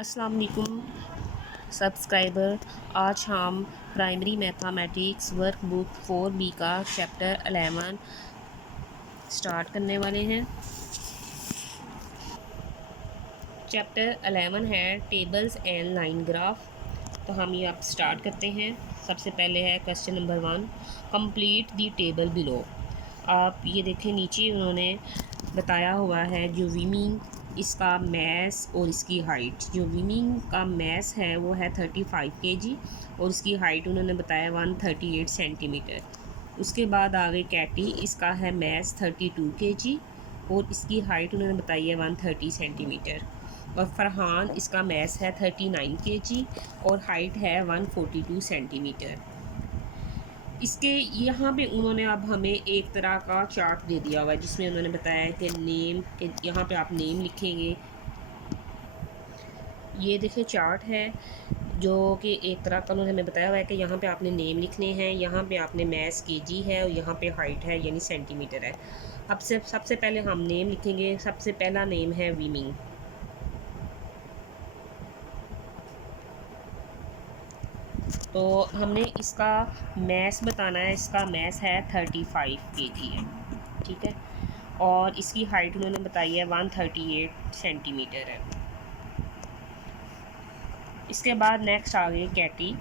अस्सलाम वालेकुम सब्सक्राइबर। आज हम प्राइमरी मैथमेटिक्स वर्कबुक 4B का चैप्टर 11 स्टार्ट करने वाले हैं। चैप्टर 11 है टेबल्स एंड लाइन ग्राफ। तो हम ये अब स्टार्ट करते हैं। सबसे पहले है question number 1, complete the table below. आप ये देखें, नीचे उन्होंने बताया हुआ है जो विमिंग, इसका मैस और इसकी हाइट। जो विमिंग का मैस है वो है 35 kg और इसकी हाइट उन्होंने बताया 138 सेंटीमीटर। उसके बाद आगे कैटी, इसका है मैस 32 kg और इसकी हाइट उन्होंने बताई है 130 सेंटीमीटर। और फरहान, इसका मैस है 39 kg और हाइट है 142 सेंटीमीटर। इसके यहाँ पे उन्होंने अब हमें एक तरह का चार्ट दे दिया हुआ है जिसमें उन्होंने बताया है कि नेम, कि यहाँ पे आप नेम लिखेंगे। ये देखिए चार्ट है जो कि एक तरह का उन्होंने हमें बताया हुआ है कि यहाँ पे आपने नेम लिखने हैं, यहाँ पे आपने मैस केजी है और यहाँ पे हाइट है यानी सेंटीमीटर है। अब सबसे पहले हम नेम लिखेंगे। सबसे पहला नेम है विमिंग। तो हमने इसका मैस बताना है। इसका मैस है 35 kg है, ठीक है। और इसकी हाइट उन्होंने बताई है 138 सेंटीमीटर है। इसके बाद नेक्स्ट आ गई कैटी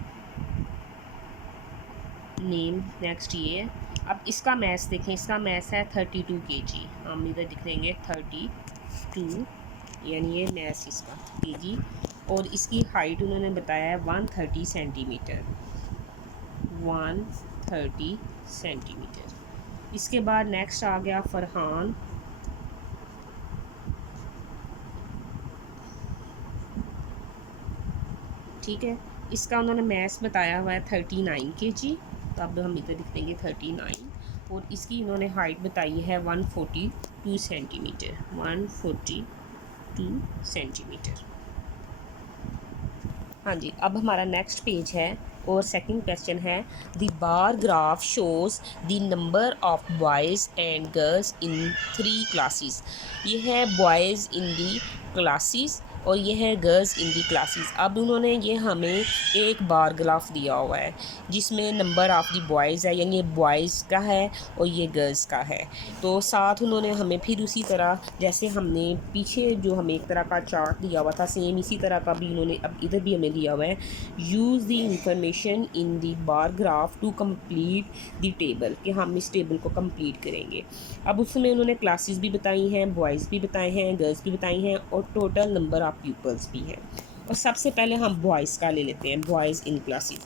नेम। नेक्स्ट ये, अब इसका मैस देखें। इसका मैस है 32 kg। हम इधर लिख देंगे 32, यानी ये मैस इसका kg। और इसकी हाइट उन्होंने बताया है 130 सेंटीमीटर। 130 सेंटीमीटर। इसके बाद नेक्स्ट आ गया फरहान। ठीक है, इसका उन्होंने मैथ्स बताया हुआ है 39 kg। तो अब हम इधर लिख देंगे 39। और इसकी इन्होंने हाइट बताई है 142 सेंटीमीटर। 142 सेंटीमीटर। हाँ जी, अब हमारा नेक्स्ट पेज है और सेकंड क्वेश्चन है, the bar graph shows the number of boys and girls in 3 classes. ये है बॉयज़ इन दी क्लासेस और ये है गर्ल्स इन दी क्लासेस। अब उन्होंने ये हमें एक बार ग्राफ दिया हुआ है जिसमें नंबर ऑफ़ दी बॉयज़ है, यानी ये बॉयज़ का है और ये गर्ल्स का है। तो साथ उन्होंने हमें फिर उसी तरह जैसे हमने पीछे जो हमें एक तरह का चार्ट दिया हुआ था, सेम इसी तरह का भी उन्होंने अब इधर भी हमें दिया हुआ है। Use the information in the bar graph to complete the table, कि हम इस टेबल को कंप्लीट करेंगे। अब उसमें उन्होंने क्लासेस भी बताई हैं, बॉयज़ भी बताए हैं, गर्ल्स भी बताई हैं और टोटल नंबर ऑफ़ पीपल्स भी हैं। और सबसे पहले हम बॉयज़ का ले लेते हैं, बॉयज़ इन क्लासेस।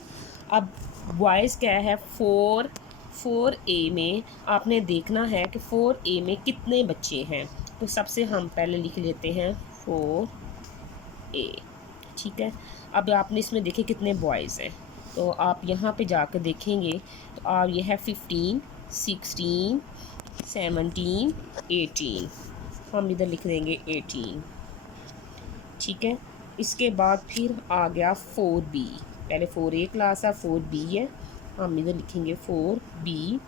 अब बॉयज़ क्या है, 4A में आपने देखना है कि 4A में कितने बच्चे हैं। तो सबसे हम पहले लिख लेते हैं 4A, ठीक है। अब आपने इसमें देखे कितने बॉयज़ हैं, तो आप यहाँ पे जाकर देखेंगे तो आप ये है 15, 16, 17, 18। हम इधर लिख देंगे 18, ठीक है। इसके बाद फिर आ गया 4B। पहले 4A क्लास है, 4B है, हम इधर लिखेंगे 4B।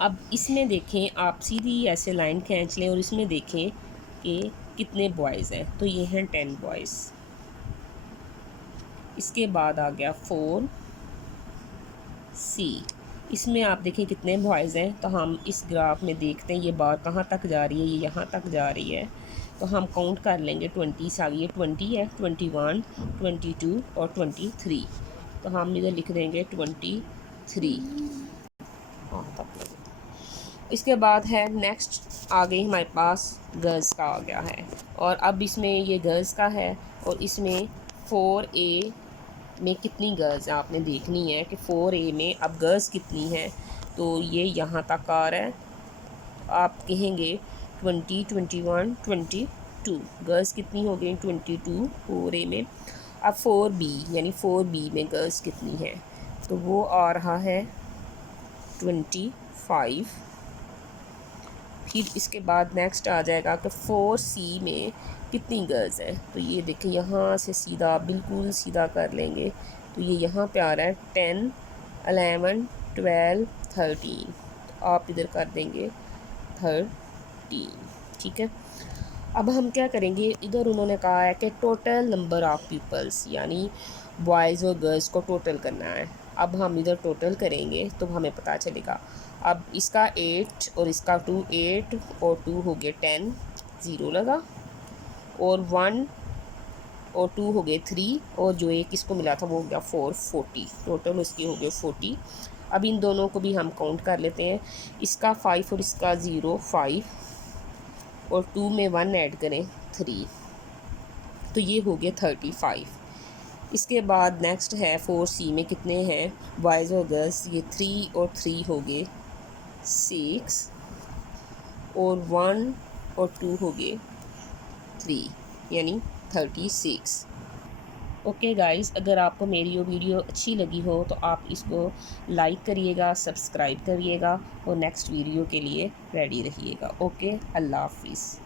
अब इसमें देखें, आप सीधी ऐसे लाइन खींच लें और इसमें देखें कि कितने बॉयज़ हैं। तो ये हैं 10 बॉयज़। इसके बाद आ गया 4C। इसमें आप देखें कितने बॉयज़ हैं। तो हम इस ग्राफ में देखते हैं ये बार कहाँ तक जा रही है, ये यहाँ तक जा रही है। तो हम काउंट कर लेंगे 20 आ गई है, 20 है, 21, 22 और 23। तो हम इधर लिख देंगे 23। हाँ, तक लगे। इसके बाद है नेक्स्ट आ गई हमारे पास गर्ल्स का आ गया है। और अब इसमें ये गर्ल्स का है और इसमें 4A में कितनी गर्ल्स हैं आपने देखनी है कि 4A में अब गर्ल्स कितनी हैं। तो ये यहाँ तक आ रहा है, आप कहेंगे 20, 21, 22। गर्ल्स कितनी हो गई 22 4A में। अब 4B यानी 4B में गर्ल्स कितनी हैं, तो वो आ रहा है 25। फिर इसके बाद नेक्स्ट आ जाएगा कि 4C में कितनी गर्ल्स हैं। तो ये देखें, यहाँ से सीधा बिल्कुल सीधा कर लेंगे तो ये यहाँ पे आ रहा है 10, 11, 12, 13। तो आप इधर कर देंगे 13, ठीक है। अब हम क्या करेंगे, इधर उन्होंने कहा है कि टोटल नंबर ऑफ़ पीपल्स, यानी बॉयज़ और गर्ल्स को टोटल करना है। अब हम इधर टोटल करेंगे तो हमें पता चलेगा। अब इसका 8 और इसका 2, 8 और 2 हो गए 10, ज़ीरो लगा, और 1 और 2 हो गए 3, और जो एक इसको मिला था वो हो गया 4, 40, टोटल इसकी हो गए 40। अब इन दोनों को भी हम काउंट कर लेते हैं, इसका 5 और इसका 0, 5 और 2 में 1 ऐड करें 3, तो ये हो गया 35। इसके बाद नेक्स्ट है 4C में कितने हैं बॉयज़ और गर्ल्स, ये 3 और 3 हो गए 6, और 1 और 2 हो गए 3, यानी 36। ओके गाइस, अगर आपको मेरी ये वीडियो अच्छी लगी हो तो आप इसको लाइक करिएगा, सब्सक्राइब करिएगा और नेक्स्ट वीडियो के लिए रेडी रहिएगा। ओके, अल्लाह हाफिज़।